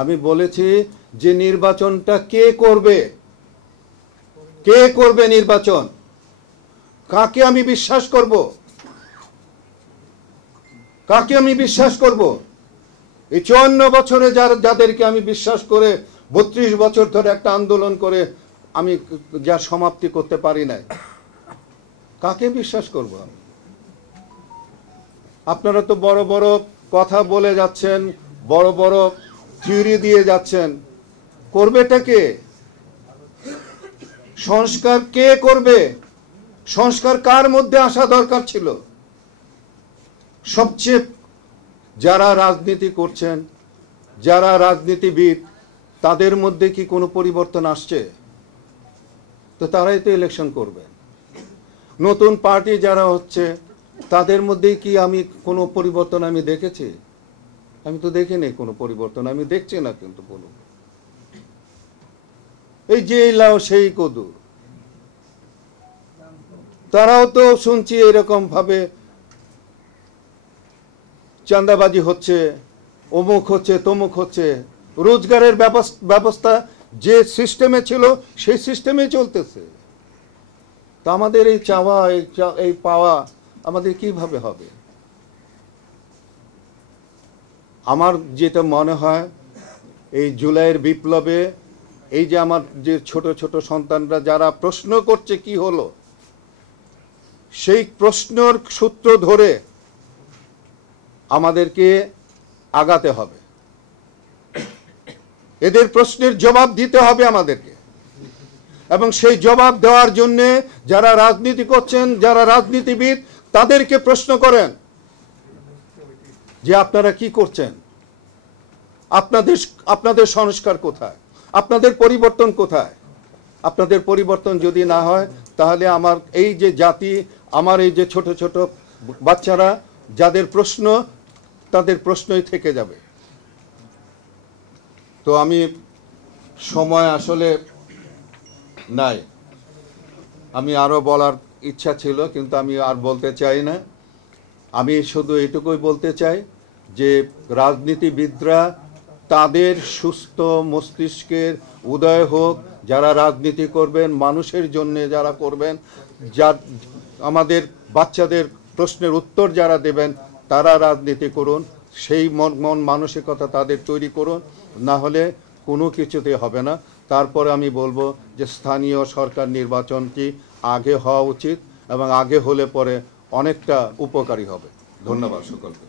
আমি বলেছি যে নির্বাচনটা কে করবে, কে করবে নির্বাচন, কাকে আমি বিশ্বাস করব, কাকে আমি বিশ্বাস করব? এই 54 বছরে যাদেরকে আমি বিশ্বাস করে 32 বছর ধরে একটা আন্দোলন করে আমি যার সমাপ্তি করতে পারি নাই, কাকে বিশ্বাস করব? আপনারা তো বড় বড় কথা বলে যাচ্ছেন, বড় বড় থিওরি দিয়ে যাচ্ছেন, করবেটা কে? সংস্কার কে করবে? সংস্কার কার মধ্যে আসা দরকার ছিল? সবচেয়ে যারা রাজনীতি করছেন, যারা রাজনীতিবিদ, তাদের মধ্যে কি কোনো পরিবর্তন আসছে? তো তারাই তো ইলেকশন করবে। নতুন পার্টি যারা হচ্ছে, তাদের মধ্যেই কি আমি কোনো পরিবর্তন আমি দেখেছি? আমি তো দেখিনি কোনো পরিবর্তন, আমি দেখছি না। কিন্তু বলুন, এই যে লাও সেই কদু, তারাও তো শুনছি এরকম ভাবে চাঁদাবাজি হচ্ছে, অমুক হচ্ছে, তমুক হচ্ছে। রোজগারের ব্যবস্থা যে সিস্টেমে ছিল সেই সিস্টেমে চলতেছে। তা আমাদের এই চাওয়া, এই পাওয়া আমাদের কিভাবে হবে? আমার যেটা মনে হয়, এই জুলাইয়ের বিপ্লবে এই যে আমার যে ছোট ছোট সন্তানরা যারা প্রশ্ন করছে কি হলো, সেই প্রশ্নের সূত্র ধরে আমাদেরকে আগাতে হবে। এদের প্রশ্নের জবাব দিতে হবে আমাদেরকে, এবং সেই জবাব দেওয়ার জন্য যারা রাজনীতি করছেন, যারা রাজনীতিবিদ, তাদেরকে প্রশ্ন করেন যে আপনারা কি করছেন, আপনাদের সংস্কার কোথায়, আপনাদের পরিবর্তন কোথায়? আপনাদের পরিবর্তন যদি না হয়, তাহলে আমার এই যে জাতি, আমার এই যে ছোট ছোট বাচ্চারা যাদের প্রশ্ন, তাদের প্রশ্নই থেকে যাবে। তো আমি সময় আসলে নাই, আমি আরো বলার ইচ্ছা ছিল, কিন্তু আমি আর বলতে চাই না। আমি শুধু এটুকুই বলতে চাই যে রাজনীতিবিদরা তাদের সুস্থ মস্তিষ্কের উদয় হোক, যারা রাজনীতি করবেন মানুষের জন্য, যারা করবেন, আমাদের বাচ্চাদের প্রশ্নের উত্তর যারা দেবেন, তারা রাজনীতি করুন। সেই মন মানসিকতা তাদের তৈরি করুন, না হলে কোনো কিছুতে হবে না। তারপরে আমি বলবো যে স্থানীয় সরকার নির্বাচনটি আগে হওয়া উচিত, এবং আগে হলে পরে অনেকটা উপকারী হবে। ধন্যবাদ সকলকে।